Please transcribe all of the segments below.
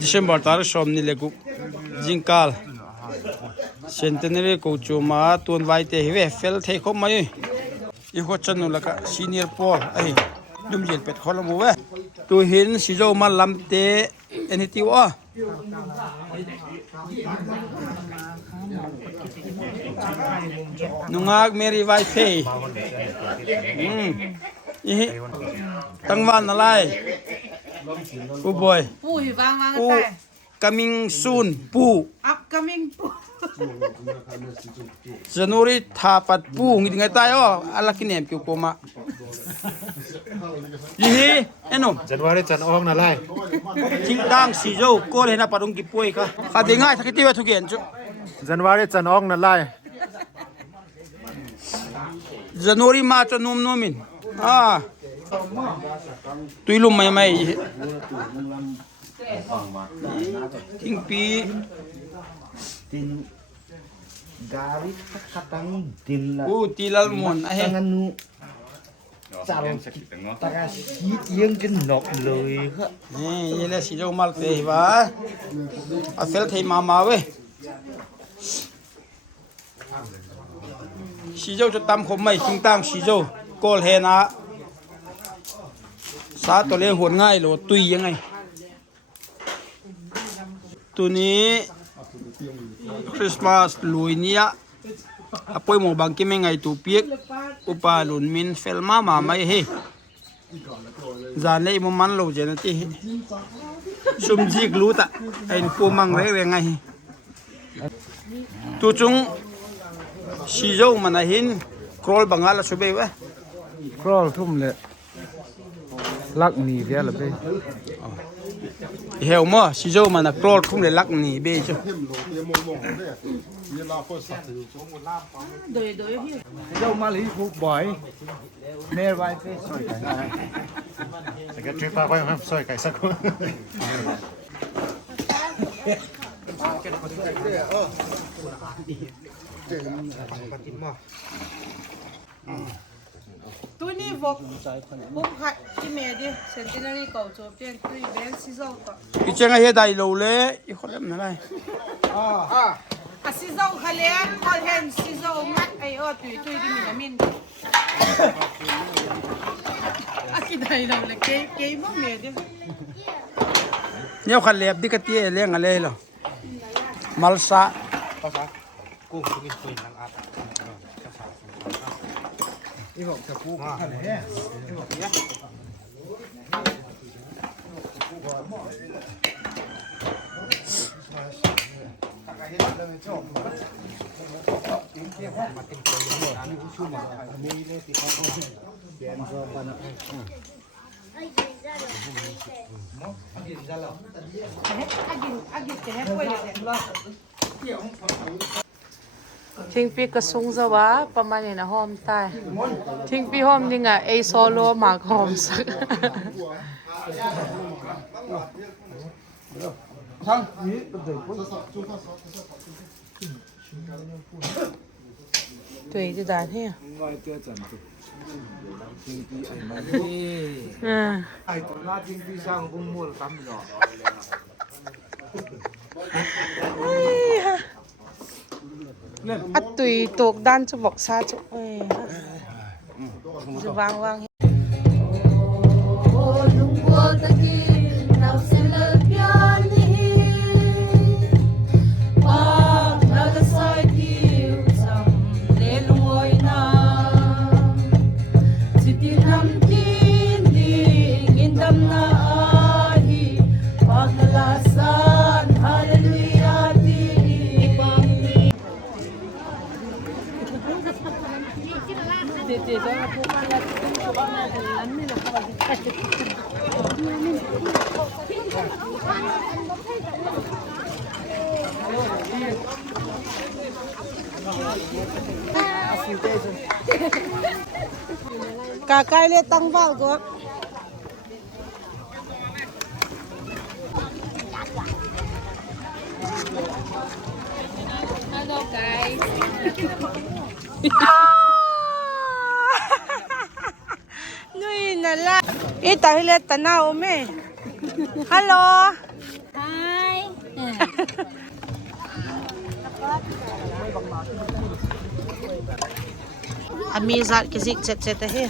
December tar som ni leku jingkal Centenary ko chuma tun vai te hive fel thei khom mai I ho chanu laka senior Paul ai dum jel pet kholam we tu hin si zo ma lam te eni ti wa nungak meri vai fe i tangwan nalai pu boy pu hi wang wang pu tai coming soon pu upcoming pu January thapat pu ngi ngai tai o alakinem ki koma hi eno January chan ong na lai thing dang si zo ko le na parung ki poi ka ka de ngai thakiti wa thugen chu January chan ong na lai January ma cha nom nomin tuilum mai mai thing pi tin gari katang din la tilal mon a he nganu chal taga hit yang ken nok loi kha ye le si zo mal te wa a fel thei ma we si zo cho tam khom mai thing tang si zo kol he na sa to le hon ngai lo tui yang ngai tu ni Christmas luinia apoi mo bangki me ngai tu piek upa lun min fel ma mai he zan le mo man lo je na ti sum jik lu ta ai pu mang re ngai tu chung si zo mana hin krol bangala sube we crawl thum le lak ni dia la be heo mo si zo mana krol khum le lak ni be chu doi doi hi đâu mà lý phụ boy mẹ vai fe soi cái trip pa quay ham soi kai sak tu ni vok bum khat ki me di Centenary ko cho pen tu ben si zo to I chenga he dai lo le I kholem na lai a si zo khalen ko hen si zo mat ai o tu tu di min min a ki dai lo le ke mo me di neo khal lep dikati le ngale lo malsa Thing pi ka sung zawa pamani na hom tai thing pi hom ninga a solo mak hom sak tùy đi đàn he ai to la tin pi sang bung mul kam lo at tùy tuộc đan cho bọc xa chỗ rồi vang vang cả cái lên tăng vào cơ hello guys nuôi nè la ít tay lên tao nào mẹ Hello. Hi. Amizat kisik cet he.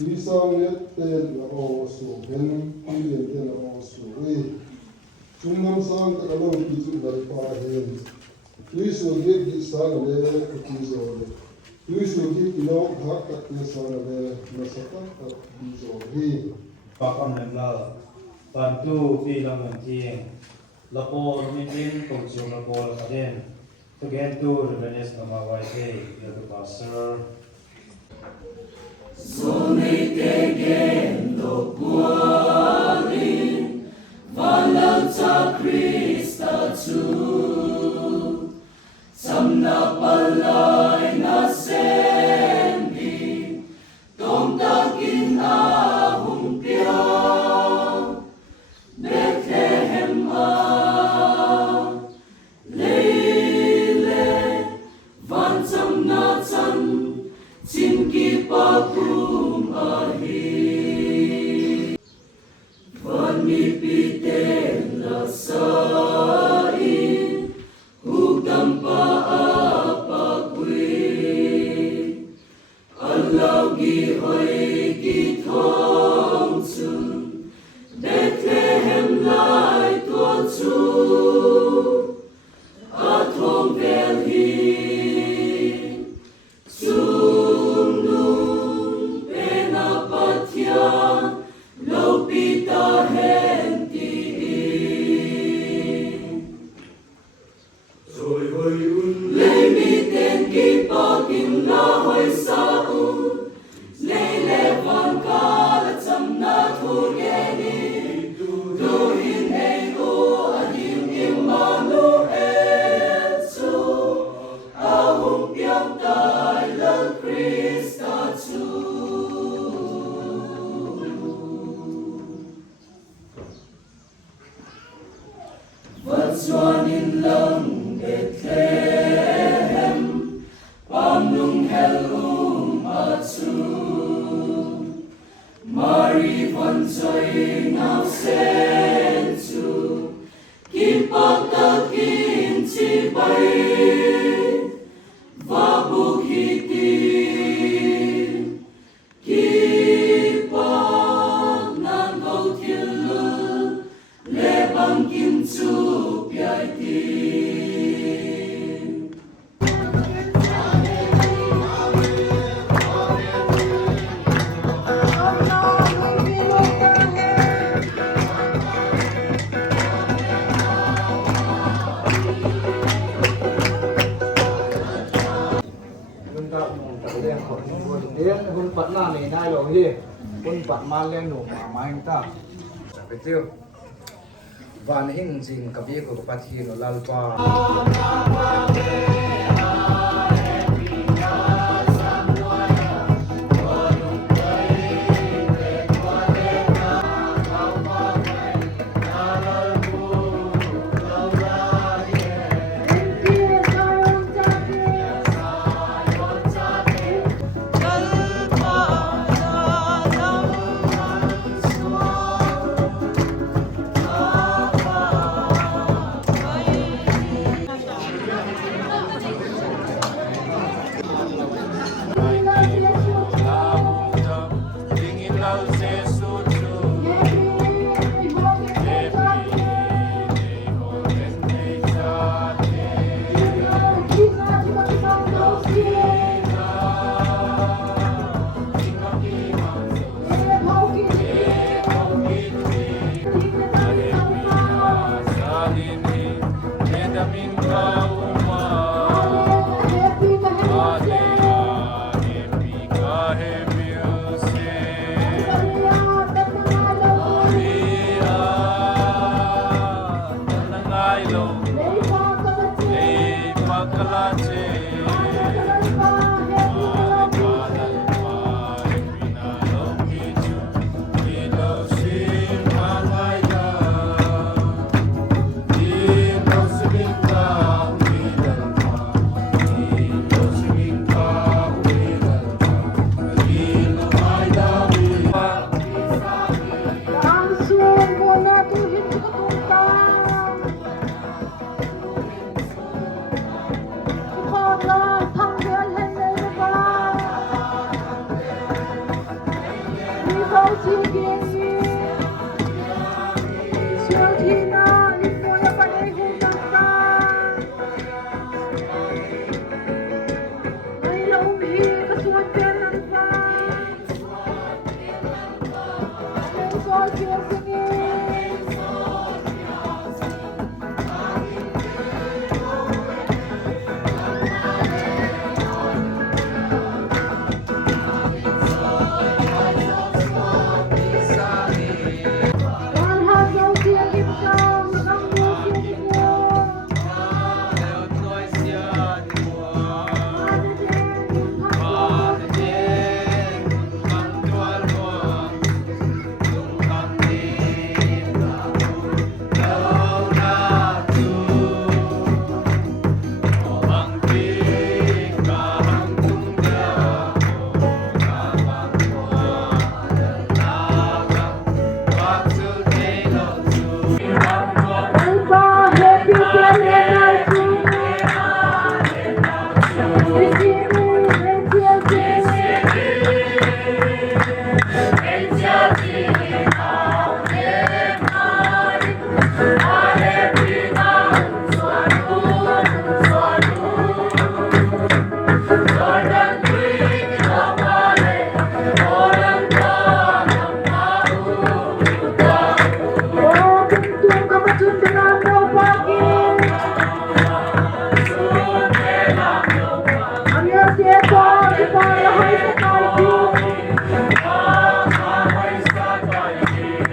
Isang netten na oso, ben pilin ten na oso. Chungnam sang takalong kichu dari parahen. Tuiso git di sang le kicho le. Tuiso git inok hak kat ne sang le nasakat kat kicho he. Pakam nemla bantu pilang menting lapo mitin kongsiong lapo kaden again to revenes nama waise ya to pastor Van hing jing kabi ko pathi no lalpa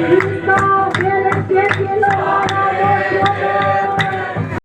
Cristo, fiel, fiel, fiel,